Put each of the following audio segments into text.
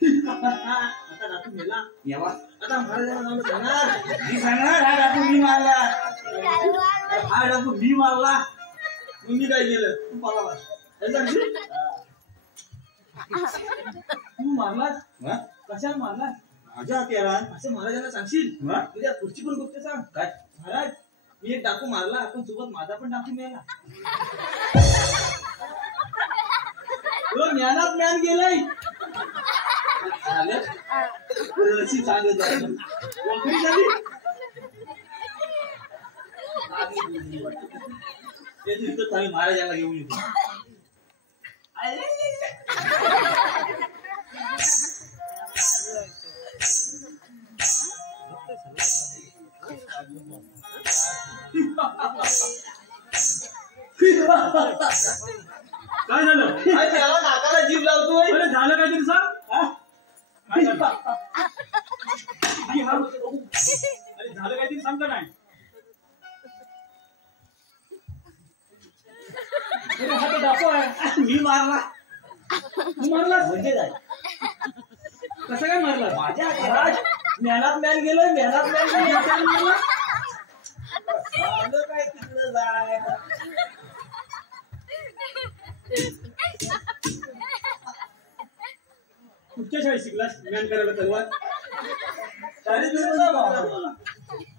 आता डाकू मेला यावा आता महाराजांना नाव सांगणार मी सांगणार हा डाकू मी मारला हा डाकू मी मारला मी काय केलं तू मला तू मारलास कशाला मारलास माझ्या हत्यारान असं महाराजांना सांगशील तुझ्या पुढची पण गोष्ट सांग काय महाराज मी एक डाकू मारला आपण सोबत माझा पण डाकू मिळाला तो ज्ञानात ज्ञान गेलंय सांगत ओळखी झाली महाराजांना घेऊन येतो काय झालं त्याला नाकाला जीभ लावतोय अरे झालं काय तरी सांग अरे झालं काय तरी सांगता नाही हा तो डाकू आहे मी मारला तू मारलास म्हणजे काय कसं काय मारला माझ्या घरात ज्ञानात ज्ञान गेलोय ज्ञानात ज्ञान मारला काय तिकडं जाय कुठच्या शाळेत शिकलास ज्ञान करायला तलवार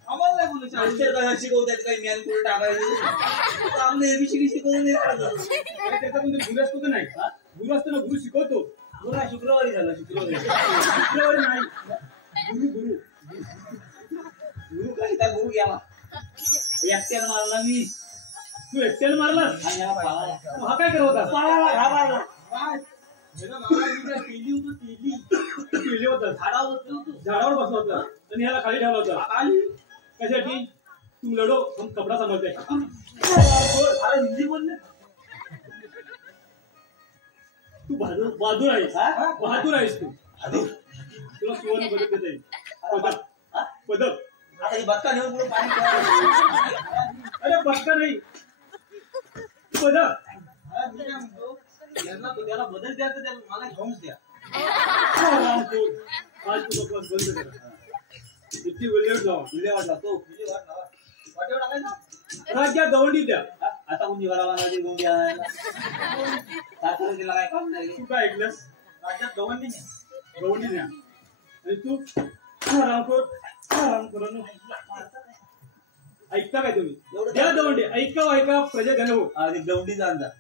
आम्हाला नाही बोलू शाळेत शिकवतात काही ज्ञान कुठे टाकायचं आम्हाला एबीसीडी शिकवलं नाही त्याचा पण गुरु असतो का नाही गुरु असतो ना गुरु शिकवतो गुरु शुक्रवारी झाला शुक्रवारी नाही गुरु गुरु गुरु काय त्या गुरु घ्यावा एकट्याला मारला मी तू एकट्याला मारलास हा काय करत होता केली होता झाडावर बसला होता आणि ह्याला खाली ठेवला होता कशासाठी तुम लढो हम कपडा सांभाळते हिंदी बोलले तू बहादूर आहेस बहादूर आहेस तू तुला सुवर्ण पदक देता येईल पदक आता ही बक्का नेऊन पुढे पाणी अरे बक्का नाही पदक त्याला बदल द्या तर मला घेऊन द्या आज तू बकवास बंद करा किती विल्हेवाट जावा विल्हेवाट जातो वाटेवर टाकायचं राज्यात दवंडी द्या आता कोणी भरावा नाही गोंडी आणायला साखर तिला काय काम नाही तू काय ऐकलंस राज्यात दवंडी नाही दवंडी द्या आणि तू रामखोर ऐकता काय तुम्ही द्या दवंडी ऐका प्रजा घन हो आणि दवंडीचा अंदाज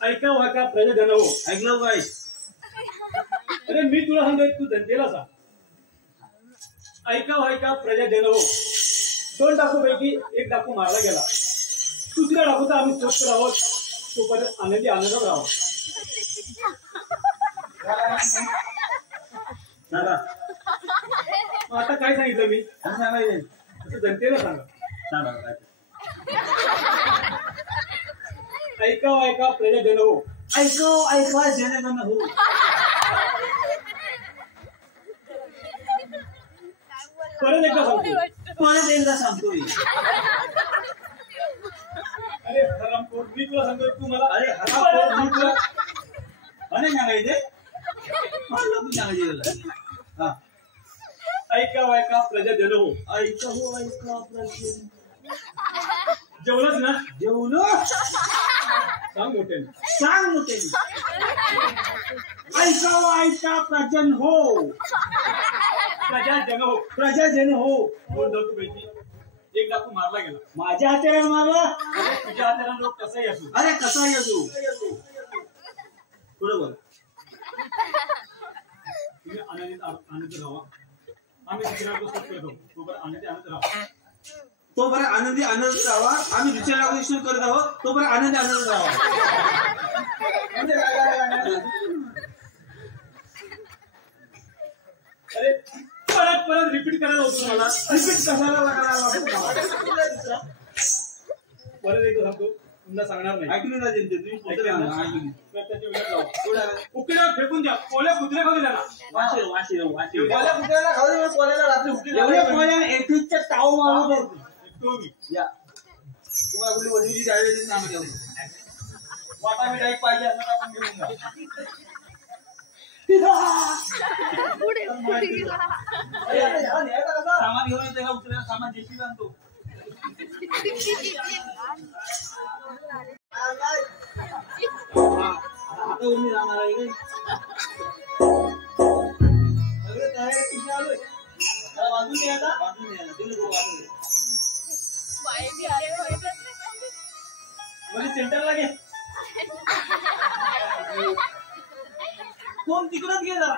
ऐका वाका प्रजा घन हो ऐकलं काय अरे मी तुला सांगतोय तू जनतेला सांग ऐका वाका प्रजा जन हो दोन डाकूपैकी एक डाकू मारला गेला दुसऱ्या डाकूचा आम्ही स्वच्छ राहावं तोपर्यंत आनंदी आनंदात राहावं आता काय सांगितलं मी सांगायचं जनतेला सांगा सांगा ऐका प्रजा जन हो ऐका जनगण हो परत एकदा सांगतोय अरे हरामखोर मी तुला सांगतोय तू मला अरे हरामखोर मी तुला अरे सांगायचे मला तू सांगायचे हा ऐका प्रजा जन हो ऐका प्रजा जेवलंच ना जेवलो सांग मोठे ऐका प्रजन हो प्रजा जन हो दोन डाकूपैकी एक डाकू मारला गेला माझ्या हाताला मारला तुझ्या हाताला लोक कसाही असू अरे कसाही असू पुढे बोल तुम्ही आनंद राहा आम्ही दुसऱ्या गोष्ट करतो तोपर्यंत आनंद राहा तोपर्यंत आनंदी आनंद राहावा आम्ही दुसऱ्या गोष्टी करत आहोत तोपर्यंत आनंदी आनंद राहावा अरे परत रिपीट करायला होतो मला रिपीट कशाला लागला परत एकदा सांगतो पुन्हा सांगणार नाही ऐकली ना जनते तुम्ही उकड्या फेकून द्या ओल्या कुत्र्या खाऊ द्या कोल्या कुत्र्याला खाऊ दे, कोल्याला रात्री उठली एवढ्या कोल्या एथीच्या ताव मारू दे या तुम्हाला कुठली वडीलची डायरेक्ट नाम देऊ वाटा मी डायरेक्ट पाहिजे असं आपण घेऊन सामान घेऊन येतो का उतरायला सामान जेशी आणतो आता उन्ही जाणार आहे सगळे तयारी किती आलोय बांधून द्या आता बांधून द्या दिलं मध्ये सेंटरला घे कोण तिकडच घे जरा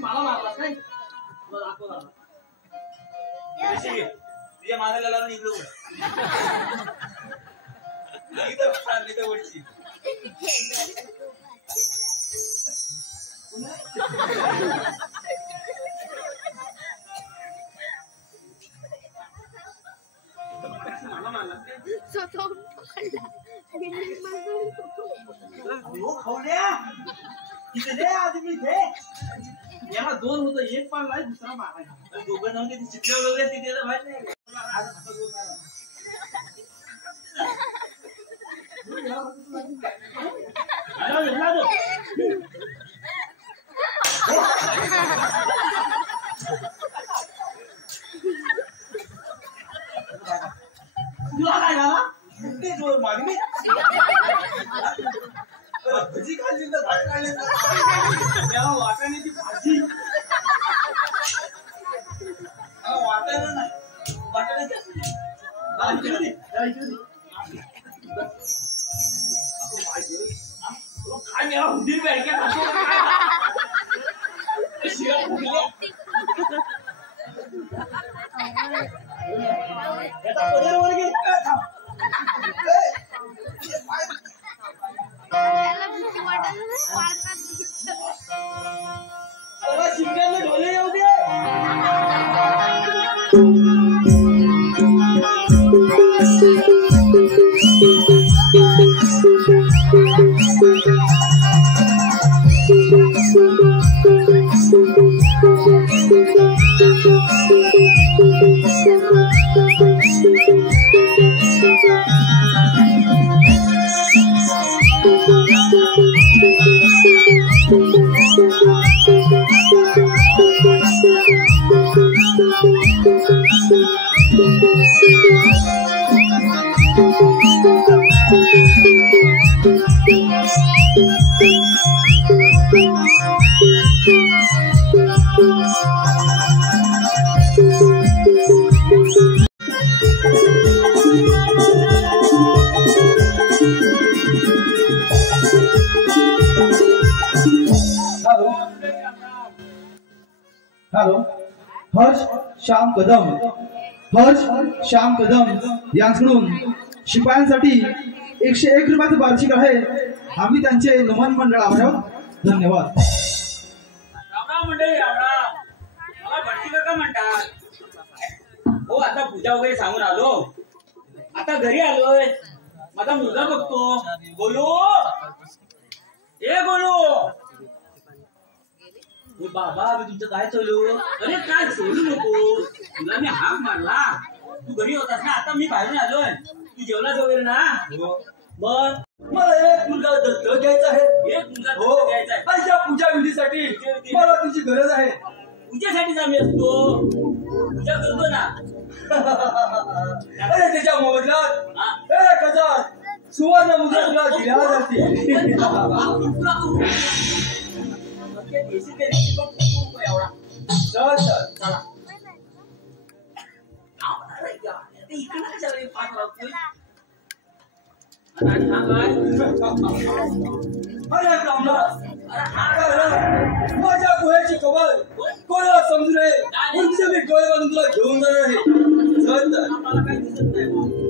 मला मारलास काय तुला दाखव दादा तुझ्या मागायला लागून इकडं इथं वरची याला दोन होतं एक पण नाही दुसरा मारायचा दोघं नव्हते चित्र वगैरे तिथे माहित नाही तुला काय झाला ते जोर मागणी भजी खाल्ली तर भात खाल्ली त्याला वाटाण्याची भाजी वाटाणा नाही वाटाण्याची काय मेरा हुंदीर बँकेत शिरा फुगल्या याचा पदरवर घे शिंक्याला ढोले येऊ दे हॅलो हर्ष श्याम कदम यांकडून शिपायांसाठी 101 रुपयाचं वार्षिक आहे. आम्ही त्यांचे नमन मंडळ आहोत. धन्यवाद. मंडळी मला भटकी काका म्हणतात हो. आता पूजा वगैरे सांगून आलो. आता घरी आलोय. माझा मुलगा बघतो. गोलू ए गोलू बाबा मी तुमचं काय चालू. अरे काय सोडू नको. तुला मी हाक मारला तू घरी होतास ना. आता मी बाहेरून आलोय. तू जेवलास वगैरे ना. मग मला एक मुलगा दत्तक घ्यायचा आहे. एक मुलगा दत्तक घ्यायचा आहे. अशा पूजा विधीसाठी मला तुझी गरज आहे. पूजेसाठीच आम्ही असतो. पूजा करतो ना. अरे त्याच्या मोबदल्यात 1000 सुवर्ण मुद्रा तुला दिल्या जातील. चल चला माझ्या गोळ्याची कबर कोणाला समजू नये. मी डोळे बांधून तुला घेऊन जाणार आहे. मला काही दिसत नाही.